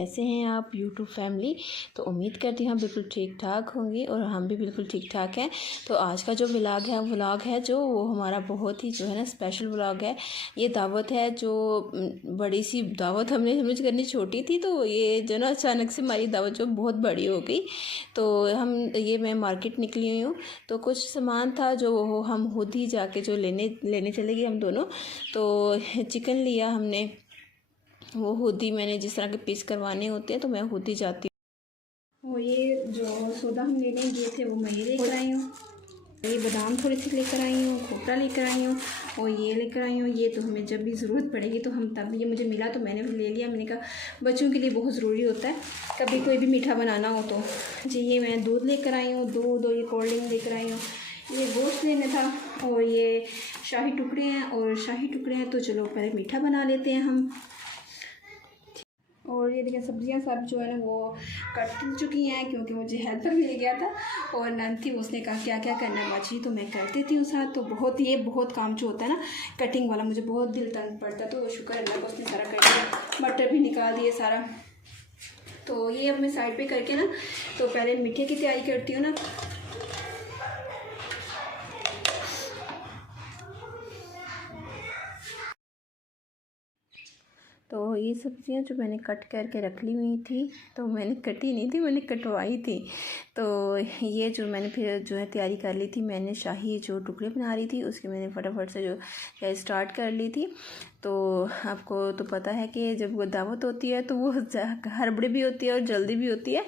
कैसे हैं आप यूट्यूब फैमिली। तो उम्मीद करती हूँ बिल्कुल ठीक ठाक होंगी और हम भी बिल्कुल ठीक ठाक हैं। तो आज का जो व्लॉग है जो वो हमारा बहुत ही जो है ना स्पेशल व्लॉग है। ये दावत है जो बड़ी सी दावत हमने समझ करनी छोटी थी, तो ये जो ना अचानक से हमारी दावत जो बहुत बड़ी हो गई। तो मैं मार्केट निकली हुई हूँ, तो कुछ सामान था जो हम खुद ही जाके जो लेने चले गए हम दोनों। तो चिकन लिया हमने, वो खुद ही मैंने जिस तरह के पीस करवाने होते हैं तो मैं खुद ही जाती हूँ। और ये जो सौदा हम लेने गए थे वो मैं ये लेकर आई हूँ। ये बादाम थोड़ी सी लेकर आई हूँ, खोपरा लेकर आई हूँ और ये लेकर आई हूँ। ये तो हमें जब भी ज़रूरत पड़ेगी तो हम तब, ये मुझे मिला तो मैंने ले लिया। मैंने कहा बच्चों के लिए बहुत ज़रूरी होता है कभी कोई भी मीठा बनाना हो तो। जी ये मैं दूध लेकर आई हूँ, दूध और ये कोल्ड ड्रिंक लेकर आई हूँ। ये गोश्त लेना था और ये शाही टुकड़े हैं। तो चलो पहले मीठा बना लेते हैं हम। और ये देखिए सब्जियां सब जो है ना वो कट चुकी हैं, क्योंकि मुझे हेल्पर मिल गया था और नन थी, उसने कहा क्या क्या करना है माची, तो मैं कर देती हूँ साथ। तो बहुत काम जो होता है ना कटिंग वाला, मुझे बहुत दिल तंग पड़ता है। तो शुक्र अल्लाह को उसने सारा कर दिया, मटर भी निकाल दिए सारा। तो ये अब मैं साइड पे करके ना, तो पहले मीठे की तैयारी करती हूँ ना। तो ये सब्जियां जो मैंने कट करके रख ली हुई थी, तो मैंने कटी नहीं थी, मैंने कटवाई थी। तो ये जो मैंने फिर जो है तैयारी कर ली थी, मैंने शाही जो टुकड़े बना रही थी उसके मैंने फटाफट से जो स्टार्ट कर ली थी। तो आपको तो पता है कि जब वो दावत होती है तो वो हड़बड़ी भी होती है और जल्दी भी होती है।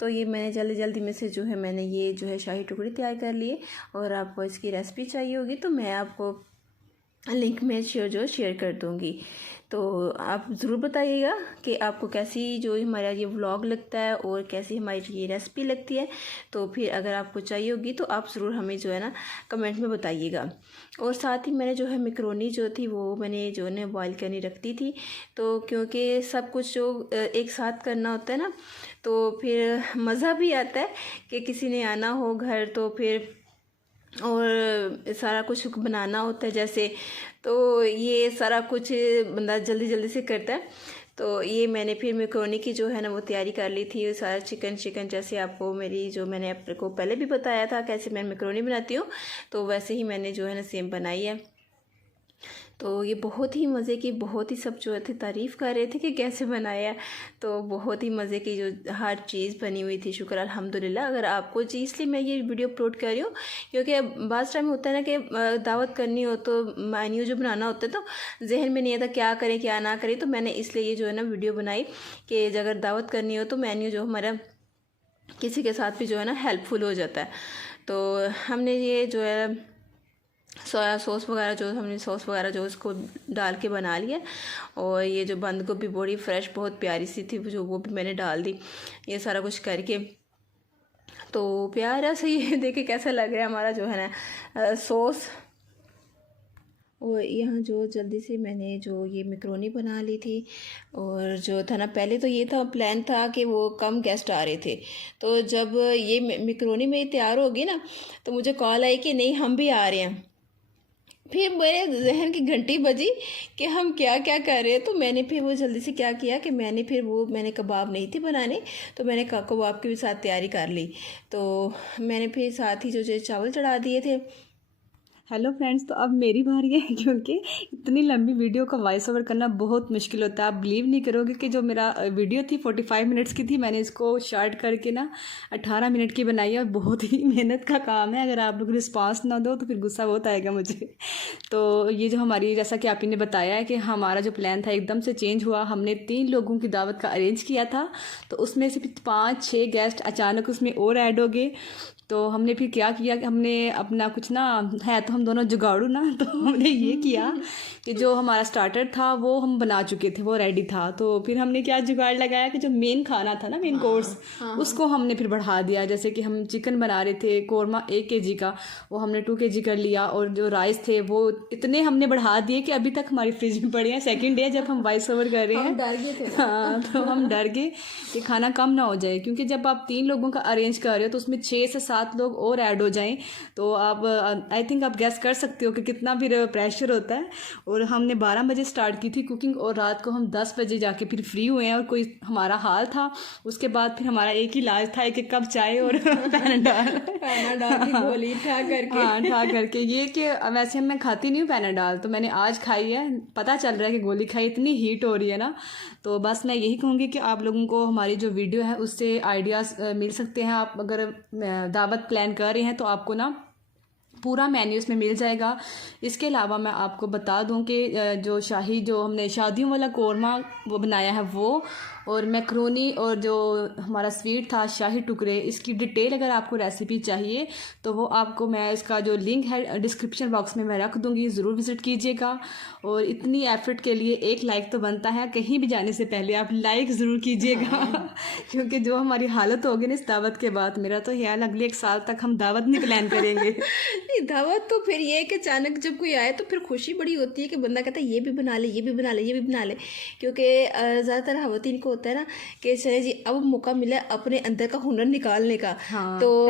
तो ये मैंने जल्दी में से जो है मैंने ये जो है शाही टुकड़े तैयार कर लिए। और आपको इसकी रेसिपी चाहिए होगी तो मैं आपको लिंक में शेयर कर दूँगी। तो आप ज़रूर बताइएगा कि आपको कैसी जो हमारा ये व्लॉग लगता है और कैसी हमारी ये रेसिपी लगती है। तो फिर अगर आपको चाहिए होगी तो आप ज़रूर हमें जो है ना कमेंट में बताइएगा। और साथ ही मैंने जो है मैकरोनी जो थी वो मैंने जो है बॉईल करनी रखती थी। तो क्योंकि सब कुछ जो एक साथ करना होता है ना, तो फिर मज़ा भी आता है कि किसी ने आना हो घर तो फिर और सारा कुछ बनाना होता है जैसे। तो ये सारा कुछ बंदा जल्दी से करता है। तो ये मैंने फिर मैकरोनी की जो है ना वो तैयारी कर ली थी। सारा चिकन जैसे आपको मैंने आपको पहले भी बताया था कैसे मैं मैकरोनी बनाती हूँ, तो वैसे ही मैंने जो है ना सेम बनाई है। तो ये बहुत ही मज़े की, बहुत ही सब जो थे तारीफ़ कर रहे थे कि कैसे बनाया। तो बहुत ही मज़े की जो हर चीज़ बनी हुई थी, शुक्र अल्हम्दुलिल्लाह। अगर आपको जी, इसलिए मैं ये वीडियो अपलोड कर रही हूँ क्योंकि बाज़ टाइम होता है ना कि दावत करनी हो तो मेन्यू जो बनाना होता है तो जहन में नहीं आता क्या करें क्या ना करें। तो मैंने इसलिए ये जो है ना वीडियो बनाई कि अगर दावत करनी हो तो मेन्यू जो हमारा किसी के साथ भी जो है ना हेल्पफुल हो जाता है। तो हमने ये जो है सोया सॉस वगैरह जो उसको डाल के बना लिया। और ये जो बंद गोभी बड़ी फ्रेश बहुत प्यारी सी थी जो वो भी मैंने डाल दी। ये सारा कुछ करके तो प्यारा सा ये देखे कैसा लग रहा है हमारा जो है ना सॉस। और यहाँ जो जल्दी से मैंने जो ये मैकरोनी बना ली थी। और जो था ना पहले तो ये था प्लान था कि वो कम गेस्ट आ रहे थे। तो जब ये मैकरोनी मेरी तैयार होगी ना तो मुझे कॉल आई कि नहीं हम भी आ रहे हैं। फिर मेरे जहन की घंटी बजी कि हम क्या क्या कर रहे हैं। तो मैंने फिर वो जल्दी से क्या किया कि मैंने कबाब नहीं थे बनाने, तो मैंने कबाब की भी साथ तैयारी कर ली। तो मैंने फिर साथ ही जो चावल चढ़ा दिए थे। हेलो फ्रेंड्स, तो अब मेरी बारी है क्योंकि इतनी लंबी वीडियो का वॉइस ओवर करना बहुत मुश्किल होता है। आप बिलीव नहीं करोगे कि जो मेरा वीडियो थी 45 मिनट्स की थी, मैंने इसको शॉर्ट करके ना 18 मिनट की बनाई है। और बहुत ही मेहनत का काम है, अगर आप लोग रिस्पांस ना दो तो फिर गुस्सा बहुत आएगा मुझे। तो ये जो हमारी, जैसा कि आप ही ने बताया है कि हमारा जो प्लान था एकदम से चेंज हुआ। हमने 3 लोगों की दावत का अरेंज किया था, तो उसमें से 5-6 गेस्ट अचानक उसमें और ऐड हो गए। तो हमने फिर क्या किया कि हमने अपना कुछ ना, है तो हम दोनों जुगाड़ू ना, तो हमने ये किया कि जो हमारा स्टार्टर था वो हम बना चुके थे, वो रेडी था। तो फिर हमने क्या जुगाड़ लगाया कि जो मेन खाना था ना, मेन कोर्स, उसको हमने फिर बढ़ा दिया। जैसे कि हम चिकन बना रहे थे कोरमा 1 kg का, वो हमने 2 kg कर लिया। और जो राइस थे वो इतने हमने बढ़ा दिए कि अभी तक हमारी फ्रिज में पड़े हैं। सेकेंड डे जब हम वॉइस ओवर कर रहे हैं, डर गए थे। हाँ, तो हम डर गए कि खाना कम ना हो जाए, क्योंकि जब आप 3 लोगों का अरेंज कर रहे हो तो उसमें 6 से 7 लोग और ऐड हो जाएं, तो आप आई थिंक आप गैस कर सकते हो कि कितना फिर प्रेशर होता है। और हमने 12 बजे स्टार्ट की थी कुकिंग, और रात को हम 10 बजे जाके फिर फ्री हुए हैं। और कोई हमारा हाल था, उसके बाद फिर हमारा एक ही इलाज था, एक कप चाय और पैनाडॉल की गोली ठा करके। हाँ, ठा करके। ये कि वैसे मैं खाती नहीं हूँ पैनाडॉल, तो मैंने आज खाई है। पता चल रहा है कि गोली खाई, इतनी हीट हो रही है ना। तो बस मैं यही कहूँगी कि आप लोगों को हमारी जो वीडियो है उससे आइडियाज़ मिल सकते हैं। आप अगर दावत प्लान कर रहे हैं तो आपको ना पूरा मेन्यू इसमें मिल जाएगा। इसके अलावा मैं आपको बता दूं कि जो हमने शादियों वाला कोरमा वो बनाया है वो, और मैक्रोनी, और जो हमारा स्वीट था शाही टुकड़े, इसकी डिटेल अगर आपको रेसिपी चाहिए तो वो आपको मैं इसका जो लिंक है डिस्क्रिप्शन बॉक्स में मैं रख दूँगी, ज़रूर विज़िट कीजिएगा। और इतनी एफर्ट के लिए एक लाइक तो बनता है, कहीं भी जाने से पहले आप लाइक ज़रूर कीजिएगा क्योंकि जो हमारी हालत होगी ना इस दावत के बाद, मेरा तो ख्याल अगले 1 साल तक हम दावत नहीं प्लान करेंगे। नहीं, दावत तो फिर ये है कि अचानक जब कोई आए तो फिर खुशी बड़ी होती है कि बंदा कहता है ये भी बना ले, ये भी बना ले, ये भी बना ले। क्योंकि ज़्यादातर खावतीन को होता है ना कि चले जी अब मौका मिला अपने अंदर का हुनर निकालने का, हाँ, तो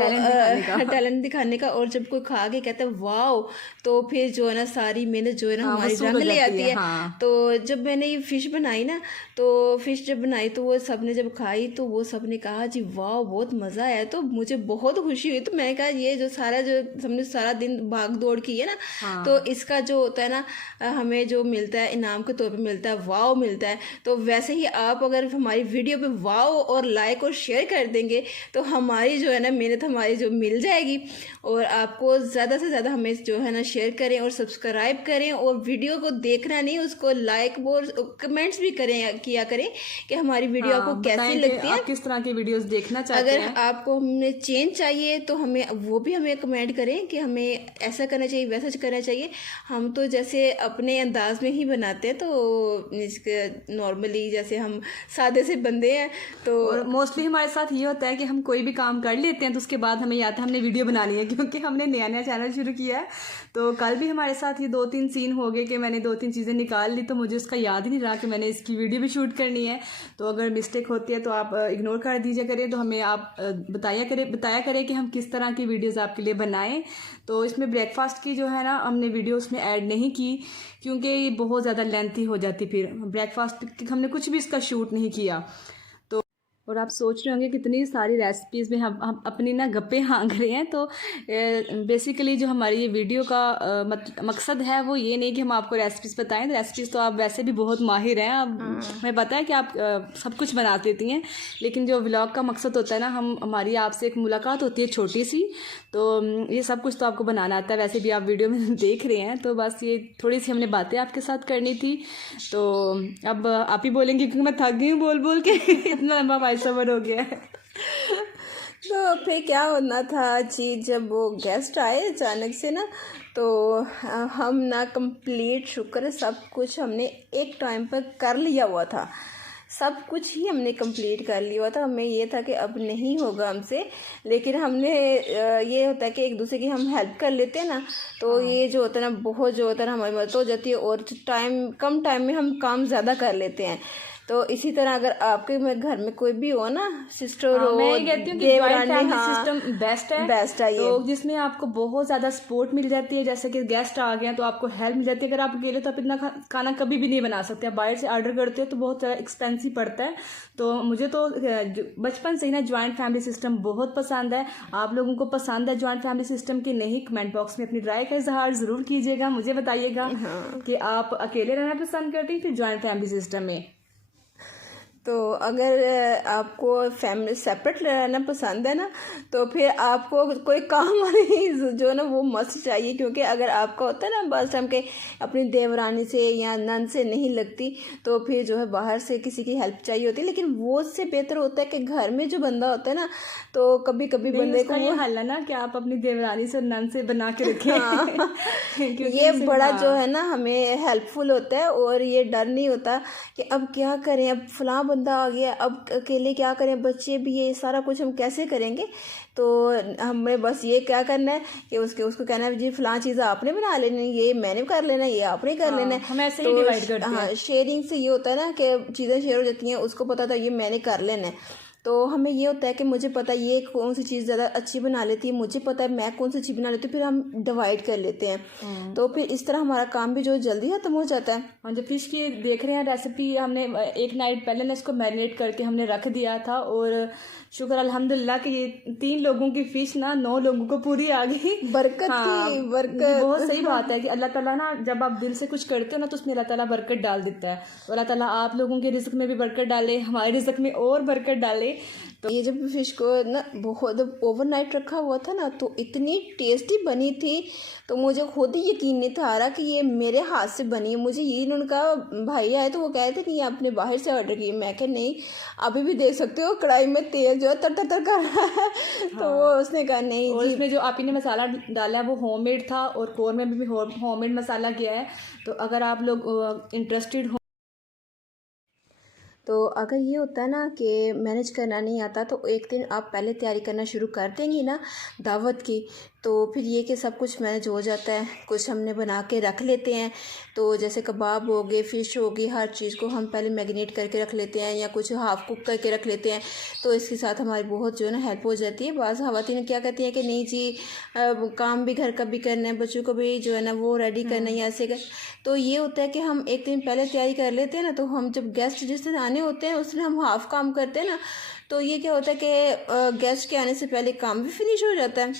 टैलेंट दिखाने का। और जब कोई खा के कहता है वाओ, तो फिर जो है ना सारी मेहनत जो है ना हमारी रंग ले आती है। हाँ। तो जब मैंने ये फिश बनाई ना, तो फिश जब बनाई तो वो सब ने जब खाई तो वो सब ने कहा जी वाह बहुत मज़ा आया, तो मुझे बहुत खुशी हुई। तो मैंने कहा ये जो सारा जो हमने सारा दिन भाग दौड़ की है ना, हाँ। तो इसका जो होता है ना हमें जो मिलता है इनाम के तौर पे मिलता है, वाव मिलता है। तो वैसे ही आप अगर हमारी वीडियो पे वाव और लाइक और शेयर कर देंगे तो हमारी जो है ना मेहनत हमारी जो मिल जाएगी। और आपको ज़्यादा से ज़्यादा हमें जो है ना शेयर करें और सब्सक्राइब करें, और वीडियो को देखना नहीं, उसको लाइक और कमेंट्स भी किया करें कि हमारी वीडियो आपको कैसी लगती है, आप किस तरह की वीडियोस देखना चाहते अगर हैं। आपको हमें चेंज चाहिए तो हमें वो भी हमें कमेंट करें कि हमें ऐसा करना चाहिए, वैसा करना चाहिए। हम तो जैसे अपने अंदाज में ही बनाते हैं, तो इसके नॉर्मली जैसे हम सादे से बंदे हैं। तो मोस्टली हमारे साथ ये होता है कि हम कोई भी काम कर लेते हैं तो उसके बाद हमें याद है हमने वीडियो बनानी है, क्योंकि हमने नया नया चैनल शुरू किया है। तो कल भी हमारे साथ ये 2-3 सीन हो गए कि मैंने 2-3 चीज़ें निकाल ली, तो मुझे उसका याद ही नहीं रहा कि मैंने इसकी वीडियो भी शूट करनी है। तो अगर मिस्टेक होती है तो आप इग्नोर कर दीजिए करें, तो हमें आप बताया करें कि हम किस तरह की वीडियोज़ आपके लिए बनाएं। तो इसमें ब्रेकफास्ट की जो है ना हमने वीडियो उसमें ऐड नहीं की, क्योंकि ये बहुत ज़्यादा लेंथी हो जाती, फिर ब्रेकफास्ट हमने कुछ भी इसका शूट नहीं किया। और आप सोच रहे होंगे कितनी सारी रेसिपीज़ में हम अपनी ना गप्पे हाँक रहे हैं। तो बेसिकली जो हमारी ये वीडियो का मकसद है वो ये नहीं कि हम आपको रेसिपीज़ बताएं। तो रेसिपीज़ तो आप वैसे भी बहुत माहिर हैं, आप हमें पता है कि आप सब कुछ बना देती हैं। लेकिन जो व्लॉग का मकसद होता है ना, हमारी आपसे एक मुलाकात होती है छोटी सी, तो ये सब कुछ तो आपको बनाना आता है, वैसे भी आप वीडियो में देख रहे हैं। तो बस ये थोड़ी सी हमने बातें आपके साथ करनी थी। तो अब आप ही बोलेंगे क्योंकि मैं थक गई हूँ बोल बोल के इतना लंबा वॉइस ओवर हो गया है। तो फिर क्या होना था जी, जब वो गेस्ट आए अचानक से ना, तो हम ना कंप्लीट शुक्र सब कुछ हमने एक टाइम पर कर लिया हुआ था, सब कुछ ही हमने कंप्लीट कर लिया हुआ था। हमें ये था कि अब नहीं होगा हमसे, लेकिन हमने ये होता है कि एक दूसरे की हम हेल्प कर लेते हैं ना, तो ये जो होता है ना बहुत जो होता है ना हमारी मदद हो जाती है, और कम टाइम में हम काम ज़्यादा कर लेते हैं। तो इसी तरह अगर आपके में घर में कोई भी हो ना, सिस्टर हो, मैं ये कहती हूँ कि जॉइंट फैमिली सिस्टम बेस्ट है तो जिसमें आपको बहुत ज़्यादा सपोर्ट मिल जाती है। जैसे कि गेस्ट आ गए हैं तो आपको हेल्प मिल जाती है। अगर आप अकेले तो आप इतना खाना कभी भी नहीं बना सकते, आप बाहर से ऑर्डर करते हो तो बहुत ज़्यादा एक्सपेंसिव पड़ता है। तो मुझे तो बचपन से ही ना जॉइंट फैमिली सिस्टम बहुत पसंद है। आप लोगों को पसंद है जॉइंट फैमिली सिस्टम की नहीं, कमेंट बॉक्स में अपनी राय का इजहार ज़रूर कीजिएगा, मुझे बताइएगा कि आप अकेले रहना पसंद करते हैं फिर जॉइंट फैमिली सिस्टम में। तो अगर आपको फैमिली सेपरेट रहना पसंद है ना, तो फिर आपको कोई काम नहीं जो ना वो मस्त चाहिए, क्योंकि अगर आपका होता है ना बस टाइम के अपनी देवरानी से या नंद से नहीं लगती तो फिर जो है बाहर से किसी की हेल्प चाहिए होती है। लेकिन वो उससे बेहतर होता है कि घर में जो बंदा होता है ना, तो कभी कभी बंदे को ये हल है ना कि आप अपनी देवरानी से नंद से बना के रखें। हाँ। ये बड़ा जो है ना हमें हेल्पफुल होता है, और ये डर नहीं होता कि अब क्या करें, अब फलां बंदा आ गया, अब अकेले क्या करें, बच्चे भी ये सारा कुछ हम कैसे करेंगे। तो हमें बस ये क्या करना है कि उसको कहना है जी फलां चीज़ आपने बना लेनी, ये मैंने कर लेना, ये आपने कर लेना है। हम ऐसे ही डिवाइड करते हैं। हाँ, शेयरिंग से ये होता है ना कि चीज़ें शेयर हो जाती हैं, उसको पता था ये मैंने कर लेना है। तो हमें ये होता है कि मुझे पता है ये कौन सी चीज़ ज़्यादा अच्छी बना लेती है, मुझे पता है मैं कौन सी चीज़ बना लेती हूँ, फिर हम डिवाइड कर लेते हैं। तो फिर इस तरह हमारा काम भी जो जल्दी खत्म हो जाता है। हाँ, जो फिश की देख रहे हैं रेसिपी, हमने एक नाइट पहले ना इसको मैरिनेट करके हमने रख दिया था, और शुक्र अल्हम्दुलिल्लाह कि ये 3 लोगों की फ़िश ना 9 लोगों को पूरी आ गई। बरकत की बरकत। बहुत सही बात है कि अल्लाह ताला ना जब आप दिल से कुछ करते हो ना तो उसमें अल्लाह ताला बरकत डाल देता है। और अल्लाह ताला आप लोगों के रिज़्क में भी बरकत डाले, हमारे रिज़्क में और बरकत डाले। तो ये जब फिश को ना बहुत ओवरनाइट रखा हुआ था ना, तो इतनी टेस्टी बनी थी, तो मुझे खुद ही यकीन नहीं था आ रहा कि ये मेरे हाथ से बनी है। मुझे ये उनका भाई आए तो वो कहे थे कि ये आपने बाहर से ऑर्डर की। मैं कहा नहीं, अभी भी देख सकते हो कढ़ाई में तेल जो है तर तर तर कर रहा है। तो वो उसने कहा नहीं और जी। इसमें जो आप ही ने मसाला डाला है वो होममेड था, और कोरमा में भी होममेड मसाला किया है। तो अगर आप लोग इंटरेस्टेड हो, तो अगर ये होता है ना कि मैनेज करना नहीं आता, तो एक दिन आप पहले तैयारी करना शुरू कर देंगी ना दावत की, तो फिर ये कि सब कुछ मैनेज हो जाता है। कुछ हमने बना के रख लेते हैं, तो जैसे कबाब हो गए, फ़िश होगी, हर चीज़ को हम पहले मैरिनेट करके रख लेते हैं, या कुछ हाफ़ कुक करके रख लेते हैं। तो इसके साथ हमारी बहुत जो है ना हेल्प हो जाती है। बाज़ ख़वातीन क्या कहती हैं कि नहीं जी काम भी घर का भी करना है, बच्चों को भी जो है ना वो रेडी करना है, ऐसे कर। तो ये होता है कि हम एक दिन पहले तैयारी कर लेते हैं ना, तो हम जब गेस्ट जिस दिन आने होते हैं उस दिन हम हाफ़ काम करते हैं ना, तो ये क्या होता है कि गेस्ट के आने से पहले काम भी फिनिश हो जाता है,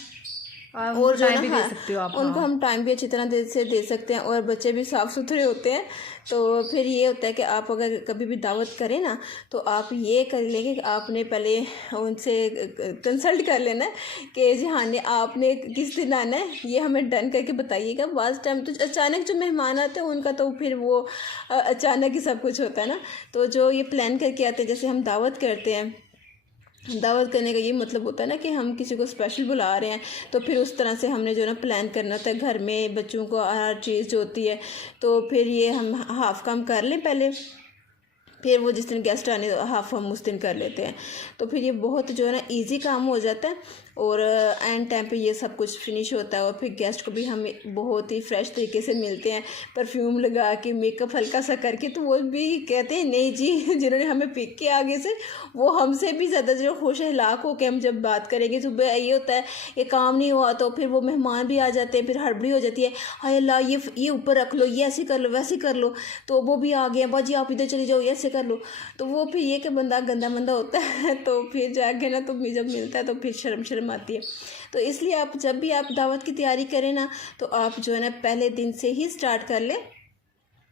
और जो टाइम भी ना दे सकते हो आप। उनको हम टाइम भी अच्छी तरह से दे सकते हैं, और बच्चे भी साफ़ सुथरे होते हैं। तो फिर ये होता है कि आप अगर कभी भी दावत करें ना, तो आप ये कर लेंगे कि आपने पहले उनसे कंसल्ट कर लेना है कि जी हाँ ने आपने किस दिन आना है, ये हमें डन करके बताइएगा। बाज़ टाइम तो अचानक जो मेहमान आते हैं उनका तो फिर वो अचानक ही सब कुछ होता है ना। तो जो ये प्लान करके आते हैं, जैसे हम दावत करते हैं, दावत करने का ये मतलब होता है ना कि हम किसी को स्पेशल बुला रहे हैं, तो फिर उस तरह से हमने जो ना प्लान करना होता है। घर में बच्चों को हर चीज़ जो होती है, तो फिर ये हम हाफ़ काम कर लें पहले, फिर वो जिस दिन गेस्ट आने हाफ़ हम उस दिन कर लेते हैं। तो फिर ये बहुत जो है ना इजी काम हो जाता है, और एंड टाइम पे ये सब कुछ फिनिश होता है। और फिर गेस्ट को भी हम बहुत ही फ्रेश तरीके से मिलते हैं, परफ्यूम लगा के, मेकअप हल्का सा करके। तो वो भी कहते हैं नहीं जी, जिन्होंने हमें पिक किया आगे से, वो हमसे भी ज़्यादा जो खुश हलाक हो के हम जब बात करेंगे। सुबह ये होता है ये काम नहीं हुआ, तो फिर वो मेहमान भी आ जाते हैं, फिर हड़बड़ी हो जाती है, हाय अल्लाह ये ऊपर रख लो, ये ऐसे कर लो, वैसे कर लो। तो वो भी आ गए, बाजी आप इधर चली जाओ, ये ऐसे कर लो। तो वो फिर ये कि बंदा गंदा मंदा होता है, तो फिर जाके ना तो जब मिलता है तो फिर शर्म आती है। तो इसलिए आप जब भी आप दावत की तैयारी करें ना, तो आप जो है ना पहले दिन से ही स्टार्ट कर लें।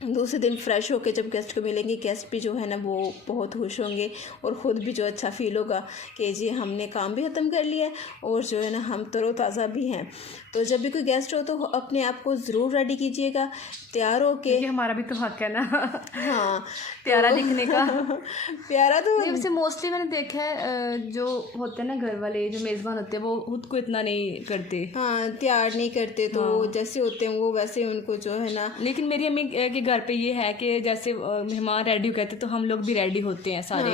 दूसरे दिन फ्रेश होके जब गेस्ट को मिलेंगे, गेस्ट भी जो है ना वो बहुत खुश होंगे, और ख़ुद भी जो अच्छा फील होगा कि जी हमने काम भी ख़त्म कर लिया है, और जो है ना हम तरोताज़ा भी हैं। तो जब भी कोई गेस्ट हो तो अपने आप को ज़रूर रेडी कीजिएगा, तैयार हो के। हमारा भी तो हक है ना हाँ, प्यारा दिखने का। प्यारा तो वैसे मोस्टली मैंने देखा है जो होते हैं ना घर वाले जो मेज़बान होते हैं वो खुद को इतना नहीं करते। हाँ, तैयार नहीं करते, तो जैसे होते हैं वो वैसे उनको जो है ना। लेकिन मेरी अम्मी के घर पे ये है कि जैसे मेहमान रेडी हो कहते तो हम लोग भी रेडी होते हैं सारे,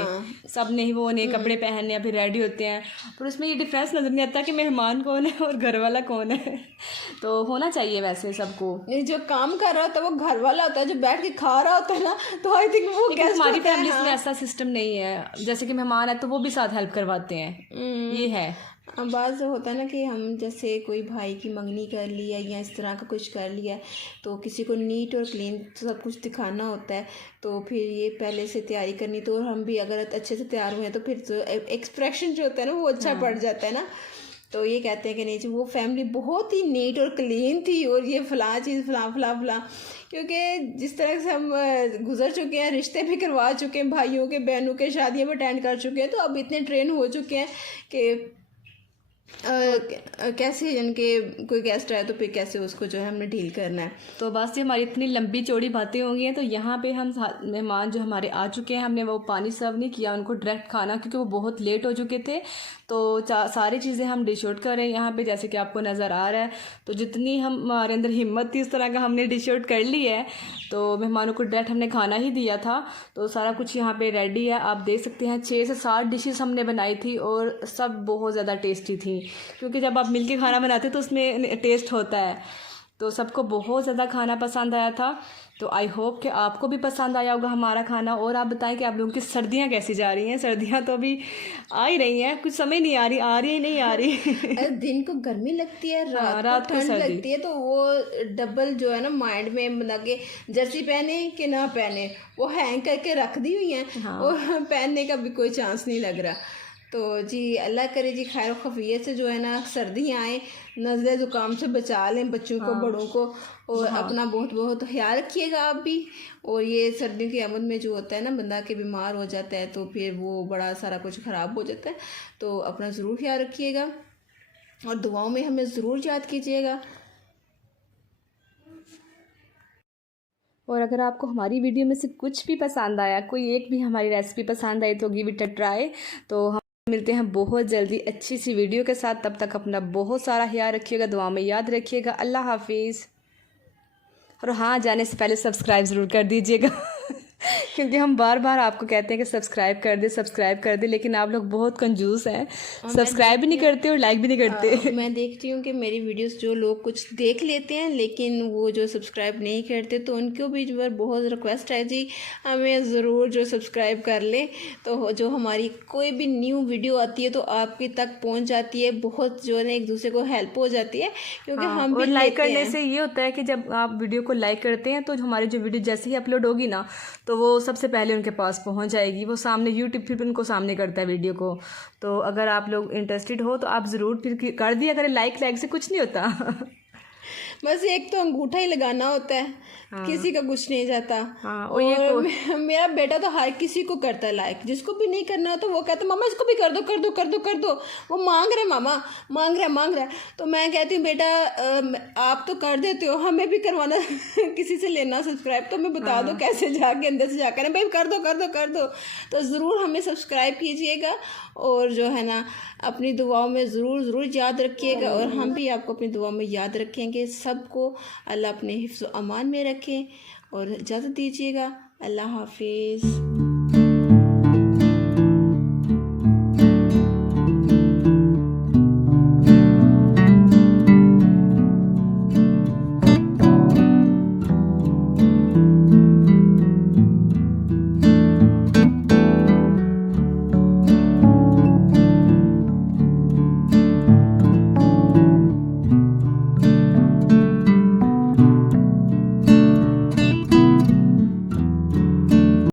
सब ने ही वो नए कपड़े पहनने या फिर रेडी होते हैं, पर उसमें ये डिफरेंस नज़र नहीं आता कि मेहमान कौन है और घर वाला कौन है। तो होना चाहिए वैसे सबको, जो काम कर रहा होता है वो घर वाला होता है, जो बैठ के खा रहा होता है ना, तो आई थिंक वो गेस्ट हमारी फैमिली में ऐसा सिस्टम नहीं है, जैसे कि मेहमान है तो वो भी साथ हेल्प करवाते हैं, ये है। बाज़ होता है ना कि हम जैसे कोई भाई की मंगनी कर लिया या इस तरह का कुछ कर लिया, तो किसी को नीट और क्लीन सब कुछ दिखाना होता है, तो फिर ये पहले से तैयारी करनी, तो हम भी अगर अच्छे से तैयार हुए हैं तो फिर तो एक्सप्रेशन जो होता है ना वो अच्छा पड़ जाता है ना। तो ये कहते हैं कि नहीं जी वो फैमिली बहुत ही नीट और क्लीन थी और ये फ़लाँ चीज़ फ़लाँ फ़लाँ फ़लाँ, क्योंकि जिस तरह से हम गुजर चुके हैं, रिश्ते भी करवा चुके हैं, भाइयों के बहनों के शादियाँ भी अटेंड कर चुके हैं, तो अब इतने ट्रेन हो चुके हैं कि कैसे इनके कोई गेस्ट आए तो फिर कैसे उसको जो है हमने डील करना है। तो बस ये हमारी इतनी लंबी चौड़ी बातें होंगी हैं। तो यहाँ पे हम मेहमान जो हमारे आ चुके हैं, हमने वो पानी सर्व नहीं किया उनको, डायरेक्ट खाना, क्योंकि वो बहुत लेट हो चुके थे। तो सारी चीज़ें हम डिश आउट कर रहे हैं यहाँ पे, जैसे कि आपको नज़र आ रहा है। तो जितनी हमारे अंदर हिम्मत थी इस तरह का हमने डिश आउट कर ली है। तो मेहमानों को डायरेक्ट हमने खाना ही दिया था। तो सारा कुछ यहाँ पे रेडी है, आप देख सकते हैं। 6 से 7 डिशेस हमने बनाई थी और सब बहुत ज़्यादा टेस्टी थी, क्योंकि जब आप मिलके खाना बनाते तो उसमें टेस्ट होता है। तो सबको बहुत ज़्यादा खाना पसंद आया था। तो आई होप कि आपको भी पसंद आया होगा हमारा खाना। और आप बताएं कि आप लोगों की सर्दियाँ कैसी जा रही हैं। सर्दियाँ तो अभी आ ही रही हैं, कुछ समय नहीं आ रही ही नहीं आ रही। दिन को गर्मी लगती है, रात को ठंड लगती है, तो वो डबल जो है ना माइंड में बना के जर्सी पहने कि ना पहने, वो हैंग करके रख दी हुई हैं। और पहनने का भी कोई चांस नहीं लग रहा। तो जी अल्लाह करे जी खैर खफियत से जो है ना सर्दियाँ आए, नज़ले ज़ुकाम से बचा लें बच्चों को, बड़ों को, और अपना बहुत बहुत ख्याल रखिएगा आप भी। और ये सर्दियों की आमद में जो होता है ना बंदा के बीमार हो जाता है तो फिर वो बड़ा सारा कुछ ख़राब हो जाता है। तो अपना ज़रूर ख्याल रखिएगा और दुआओं में हमें ज़रूर याद कीजिएगा। और अगर आपको हमारी वीडियो में से कुछ भी पसंद आया, कोई एक भी हमारी रेसिपी पसंद आई, तो गिव इट अ ट्राई। तो हम मिलते हैं बहुत जल्दी अच्छी सी वीडियो के साथ। तब तक अपना बहुत सारा ख्याल रखिएगा, दुआ में याद रखिएगा। अल्लाह हाफिज़। और हाँ, जाने से पहले सब्सक्राइब ज़रूर कर दीजिएगा क्योंकि हम बार बार आपको कहते हैं कि सब्सक्राइब कर दे, लेकिन आप लोग बहुत कंजूस हैं, सब्सक्राइब भी नहीं करते और लाइक भी नहीं करते। मैं देखती हूँ कि मेरी वीडियोस जो लोग कुछ देख लेते हैं लेकिन वो जो सब्सक्राइब नहीं करते, तो उनको भी जो है बहुत रिक्वेस्ट है जी हमें ज़रूर जो सब्सक्राइब कर ले, तो जो हमारी कोई भी न्यू वीडियो आती है तो आपके तक पहुँच जाती है, बहुत जो है ना एक दूसरे को हेल्प हो जाती है। क्योंकि हम भी लाइक करने से ये होता है कि जब आप वीडियो को लाइक करते हैं तो हमारी जो वीडियो जैसे ही अपलोड होगी ना, तो वो सबसे पहले उनके पास पहुंच जाएगी। वो सामने यूट्यूब फिर उनको सामने करता है वीडियो को। तो अगर आप लोग इंटरेस्टेड हो तो आप ज़रूर फिर कर दिया करें। लाइक से कुछ नहीं होता बस एक तो अंगूठा ही लगाना होता है, किसी का कुछ नहीं जाता। और मेरा बेटा तो हर किसी को करता है लाइक, जिसको भी नहीं करना हो तो वो कहता है मामा इसको भी कर दो कर दो कर दो कर दो, वो मांग रहे मामा, मांग रहा है। तो मैं कहती हूँ बेटा आप तो कर देते हो, हमें भी करवाना किसी से लेना सब्सक्राइब, तो हमें बता दो कैसे जाके अंदर से जाकर भाई कर दो। तो ज़रूर हमें सब्सक्राइब कीजिएगा और जो है ना अपनी दुआओं में ज़रूर याद रखिएगा, और हम भी आपको अपनी दुआओं में याद रखेंगे। सबको अल्लाह अपने हिफ्ज़ व अमान में रखें और इजाज़त दीजिएगा। अल्लाह हाफिज़।